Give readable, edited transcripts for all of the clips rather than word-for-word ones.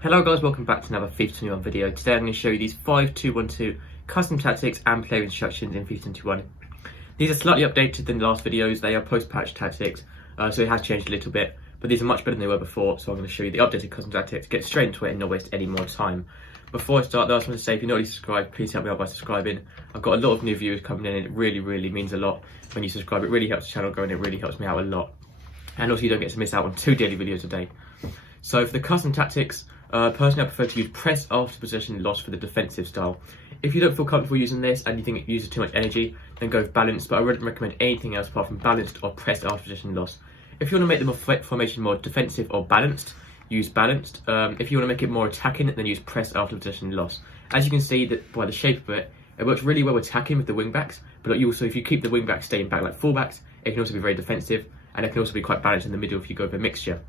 Hello guys, welcome back to another FIFA 21 video. Today I'm going to show you these 5-2-1-2 custom tactics and player instructions in FIFA 21. These are slightly updated than the last videos. They are post-patch tactics, so it has changed a little bit, but these are much better than they were before, so I'm going to show you the updated custom tactics, get straight into it and not waste any more time. Before I start though, I just want to say, if you're not already subscribed, please help me out by subscribing. I've got a lot of new viewers coming in and it really means a lot when you subscribe. It really helps the channel grow and it really helps me out a lot. And also you don't get to miss out on 2 daily videos a day. So for the custom tactics, personally I prefer to use press after possession loss for the defensive style. If you don't feel comfortable using this and you think it uses too much energy, then go with balanced, but I wouldn't recommend anything else apart from balanced or press after possession loss. If you want to make the formation more defensive or balanced, use balanced. If you want to make it more attacking, then use press after possession loss. As you can see that by the shape of it, it works really well attacking with the wing backs, but you also, if you keep the wing backs staying back like fullbacks, it can also be very defensive, and it can also be quite balanced in the middle if you go with a mixture.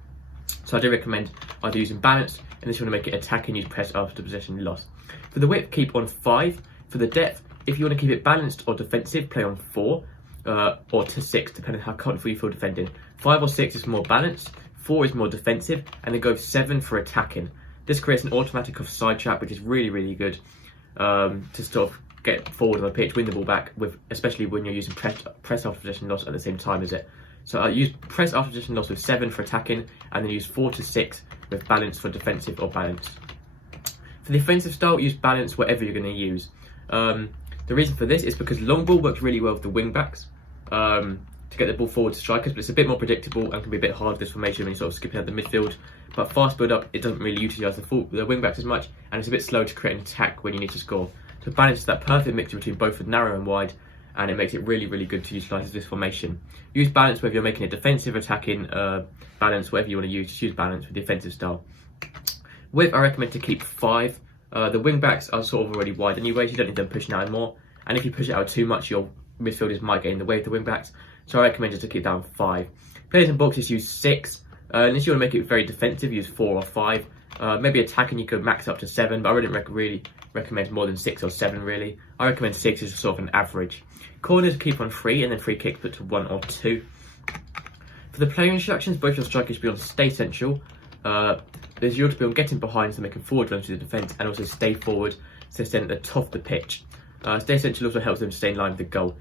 So I do recommend either using balanced, and if you want to make it attacking, use press after possession loss. For the width, keep on 5. For the depth, if you want to keep it balanced or defensive, play on 4 or to 6, depending on how comfortable you feel defending. 5 or 6 is more balanced, 4 is more defensive, and then go 7 for attacking. This creates an automatic offside trap, which is really good to sort of get forward on the pitch, win the ball back, especially when you're using press after possession loss at the same time as it. So I use press after possession loss with 7 for attacking, and then use 4 to 6 with balance for defensive or balanced. For the offensive style, use balance whatever you're going to use. The reason for this is because long ball works really well with the wing backs to get the ball forward to strikers, but it's a bit more predictable and can be a bit hard with this formation when you're sort of skipping out the midfield. But fast build up, it doesn't really utilise the wing backs as much, and it's a bit slow to create an attack when you need to score. So balance is that perfect mixture between both narrow and wide, and it makes it really good to utilise this formation. Use balance whether you're making it defensive, attacking, balance, whatever you want to use, just use balance with the offensive style. Width, I recommend to keep 5. The wing backs are sort of already wide anyway, so you don't need them pushing out more, and if you push it out too much, your midfielders might get in the way of the wing backs, so I recommend just to keep down 5. Players in boxes use 6, unless you want to make it very defensive, use 4 or 5. Maybe attacking you could max up to 7, but I wouldn't really recommend more than 6 or 7 really. I recommend 6 is sort of an average. Corners keep on 3, and then free kicks put to 1 or 2. For the player instructions, both your strikers should be on stay central. There's you to be on getting behind so making forward runs to the defence, and also stay forward so stand at the top of the pitch. Stay central also helps them stay in line with the goal.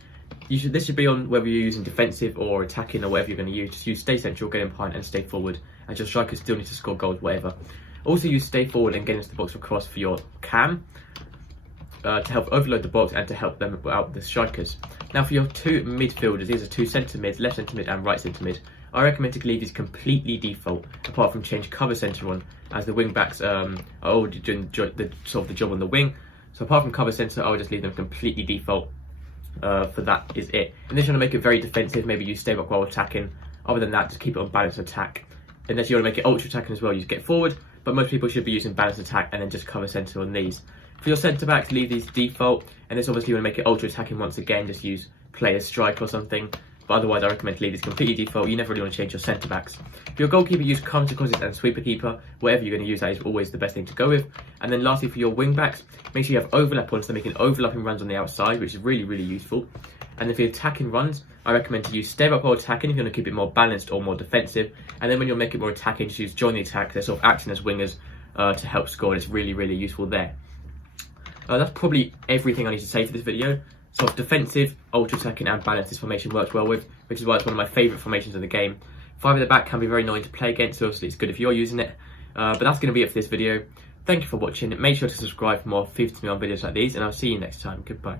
This should be on whether you're using defensive or attacking or whatever you're going to use. Just use stay central, get in behind and stay forward, and your strikers still need to score goals, whatever. Also use stay forward and get into the box for cross for your cam to help overload the box and to help them out the strikers. Now for your 2 midfielders, these are 2 centre mids, left centre mid and right centre mid. I recommend to leave these completely default, apart from change cover centre on, as the wing backs are already doing the job on the wing. So apart from cover centre, I would just leave them completely default. For that is it. Unless you want to make it very defensive, maybe use stay back while attacking. Other than that, just keep it on balanced attack. Unless you want to make it ultra attacking as well, you get forward, but most people should be using balanced attack and then just cover centre on these. For your centre backs, leave these default, and this obviously you want to make it ultra attacking once again, just use player strike or something. But otherwise, I recommend to leave this completely default. You never really want to change your centre backs. For your goalkeeper, use counter causes and sweeper keeper. Whatever you're going to use, that is always the best thing to go with. And then lastly, for your wing backs, make sure you have overlap on, so making overlapping runs on the outside, which is really useful. And then for your attacking runs, I recommend to use stay back while attacking if you want to keep it more balanced or more defensive. And then when you'll make it more attacking, just use join the attack. They're sort of acting as wingers to help score, and it's really useful there. That's probably everything I need to say for this video. So defensive, ultra attacking and balanced this formation works well with, which is why it's one of my favourite formations in the game. 5 at the back can be very annoying to play against, so obviously it's good if you're using it. But that's going to be it for this video. Thank you for watching. Make sure to subscribe for more FIFA 21 videos like these, and I'll see you next time. Goodbye.